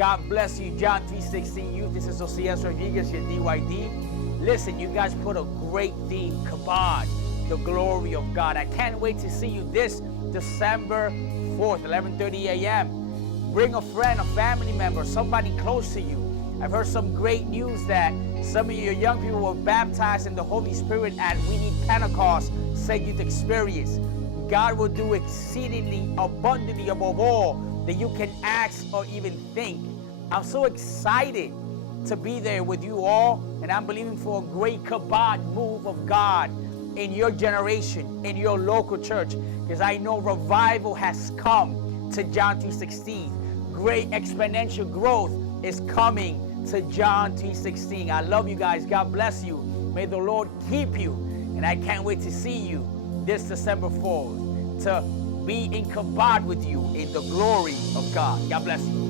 God bless you, John 3:16 youth. This is Josias, your DYD. Listen, you guys put a great theme, KABOD, the glory of God. I can't wait to see you this December 4th, 11:30 a.m. Bring a friend, a family member, somebody close to you. I've heard some great news that some of your young people were baptized in the Holy Spirit at We Need Pentecost SEDuth experience. God will do exceedingly abundantly above all that you can ask or even think. I'm so excited to be there with you all, and I'm believing for a great KABOD move of God in your generation, in your local church, because I know revival has come to John 3:16. Great exponential growth is coming to John 3:16. I love you guys. God bless you. May the Lord keep you, and I can't wait to see you this December 4th to be in KABOD with you in the glory of God. God bless you.